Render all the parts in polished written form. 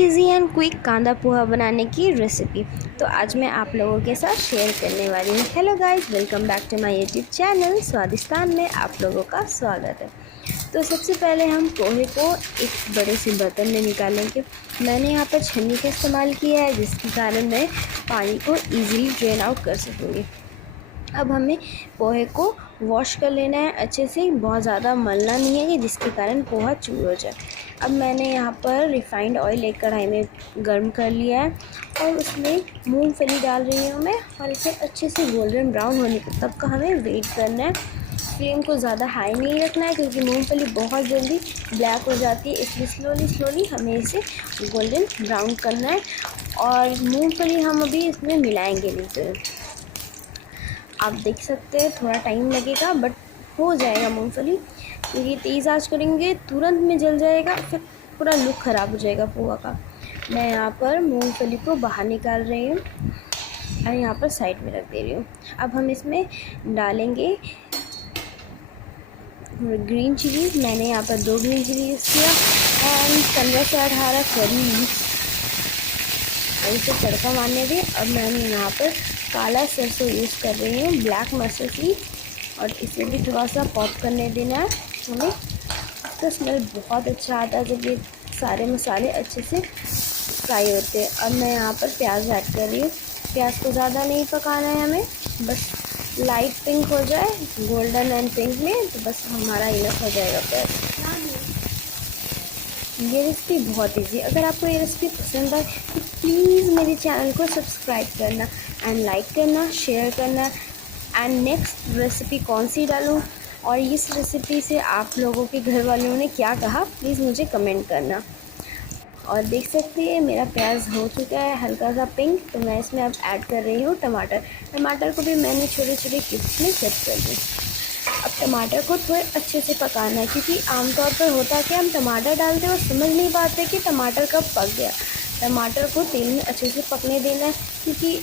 Easy and quick कांदा पोहा बनाने की रेसिपी तो आज मैं आप लोगों के साथ शेयर करने वाली हूँ। Hello guys, welcome back to my YouTube channel Swadishtan में आप लोगों का स्वागत है। तो सबसे पहले हम पोहे को एक बड़े से बर्तन में निकालेंगे। मैंने यहाँ पर छन्नी का इस्तेमाल किया है, जिसके कारण मैं पानी को ईज़िली ड्रेन आउट कर सकूँगी। अब हमें पोहे को वॉश कर लेना है अच्छे से, बहुत ज़्यादा मलना नहीं है कि जिसके कारण पोहा चूर हो जाए। अब मैंने यहाँ पर रिफ़ाइंड ऑयल एक कढ़ाई में गर्म कर लिया है और उसमें मूंगफली डाल रही हूँ मैं, और इसे अच्छे से गोल्डन ब्राउन होने तक का हमें वेट करना है। फ्लेम को ज़्यादा हाई नहीं रखना है क्योंकि मूंगफली बहुत जल्दी ब्लैक हो जाती है, इसलिए स्लोली हमें इसे गोल्डन ब्राउन करना है। और मूँगफली हम अभी इसमें मिलाएँगे नहीं, तो आप देख सकते हैं थोड़ा टाइम लगेगा बट हो जाएगा मूंगफली, क्योंकि तेज़ आंच करेंगे तुरंत में जल जाएगा, फिर पूरा लुक ख़राब हो जाएगा पोहा का। मैं यहाँ पर मूंगफली को बाहर निकाल रही हूँ और यहाँ पर साइड में रख दे रही हूँ। अब हम इसमें डालेंगे ग्रीन चिली। मैंने यहाँ पर 2 ग्रीन चिली यूज़ किया एंड 15 से 18 करी लीव्स, और इसे तड़का मारने दें। अब मैं यहाँ पर काला सरसों यूज़ कर रही हूँ, ब्लैक मस्टर्ड सीड, और इसे भी थोड़ा सा पॉप करने देना है हमें। इसका स्मेल बहुत अच्छा आता है जब ये सारे मसाले अच्छे से फ्राई होते हैं। अब मैं यहाँ पर प्याज ऐड कर रही हूँ। प्याज को ज़्यादा नहीं पकाना है हमें, बस लाइट पिंक हो जाए, गोल्डन एंड पिंक में, तो बस हमारा इनफ हो जाएगा प्याज। ये रेसिपी बहुत इजी। अगर आपको ये रेसिपी पसंद आए तो प्लीज़ मेरे चैनल को सब्सक्राइब करना एंड लाइक करना, शेयर करना। एंड नेक्स्ट रेसिपी कौन सी डालूँ और इस रेसिपी से आप लोगों के घर वालों ने क्या कहा, प्लीज़ मुझे कमेंट करना। और देख सकते हैं मेरा प्याज हो चुका है हल्का सा पिंक, तो मैं इसमें अब ऐड कर रही हूँ टमाटर। टमाटर को भी मैंने छोटे छोटे क्यूब्स में कट कर दी। अब टमाटर को थोड़े अच्छे से पकाना है, क्योंकि आमतौर पर होता है कि हम टमाटर डालते हैं और समझ नहीं पाते कि टमाटर कब पक गया। टमाटर को तेल में अच्छे से पकने देना है, क्योंकि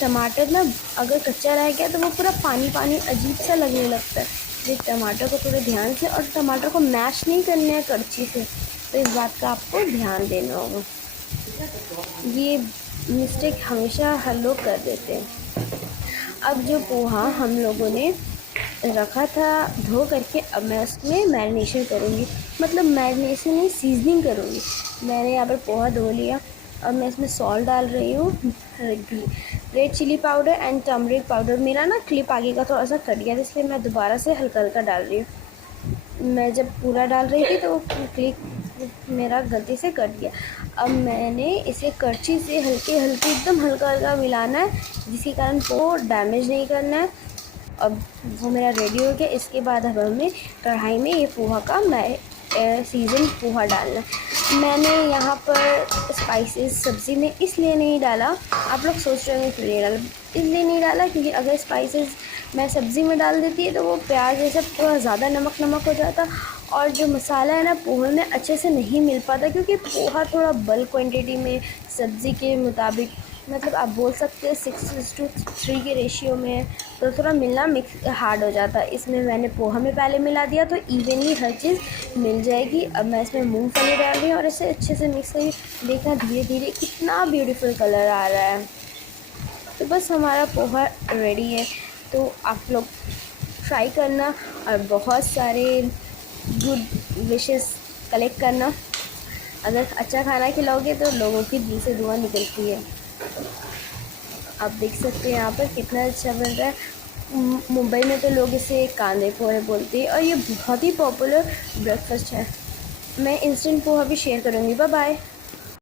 टमाटर ना अगर कच्चा रह गया तो वो पूरा पानी पानी अजीब सा लगने लगता है। इसलिए टमाटर को थोड़े ध्यान से, और टमाटर को मैश नहीं करना है कड़छी से, तो इस बात का आपको ध्यान देना होगा। ये मिस्टेक हमेशा हर लोग कर देते हैं। अब जो पोहा हम लोगों ने रखा था धो करके, अब मैं उसमें मैरिनेशन करूँगी, मतलब मैरिनेशन नहीं, सीजनिंग करूँगी। मैंने यहाँ पर पोहा धो लिया। अब मैं इसमें सॉल्ट डाल रही हूँ, red chilli powder and turmeric powder. मेरा ना क्लिप आगे का थोड़ा सा कट गया था, इसलिए मैं दोबारा से हल्का हल्का डाल रही हूँ। मैं जब पूरा डाल रही थी तो वो क्लिप मेरा गलती से कट गया। अब मैंने इसे करछी से हल्के हल्के एकदम हल्का हल्का मिलाना है, जिसके कारण वो डैमेज नहीं करना है। अब वो मेरा रेडी हो गया। इसके बाद अब हमें कढ़ाई में ये पोहा का सीजन पोहा डालना। मैंने यहाँ पर स्पाइसेस सब्ज़ी में इसलिए नहीं डाला, आप लोग सोच रहे होंगे क्यों नहीं डाला, इसलिए नहीं डाला क्योंकि अगर स्पाइसेस मैं सब्ज़ी में डाल देती है तो वो प्याज ये सब थोड़ा ज़्यादा नमक नमक हो जाता, और जो मसाला है ना पोहे में अच्छे से नहीं मिल पाता, क्योंकि पोहा थोड़ा बल्क क्वांटिटी में सब्ज़ी के मुताबिक, मतलब आप बोल सकते हैं 6:3 के रेशियो में, तो थोड़ा मिलना मिक्स हार्ड हो जाता है। इसमें मैंने पोहा में पहले मिला दिया तो इवनली हर चीज़ मिल जाएगी। अब मैं इसमें मूंगफली डाल रही हूँ और इसे अच्छे से मिक्स करिए। देखना धीरे धीरे कितना ब्यूटीफुल कलर आ रहा है। तो बस हमारा पोहा रेडी है। तो आप लोग ट्राई करना और बहुत सारे गुड विशेस कलेक्ट करना। अगर अच्छा खाना खिलाओगे तो लोगों की दिल से दुआ निकलती है। आप देख सकते हैं यहाँ पर कितना अच्छा बन रहा है। मुंबई में तो लोग इसे कांदे पोहे बोलते हैं और ये बहुत ही पॉपुलर ब्रेकफास्ट है। मैं इंस्टेंट पोहा भी शेयर करूँगी। Bye bye.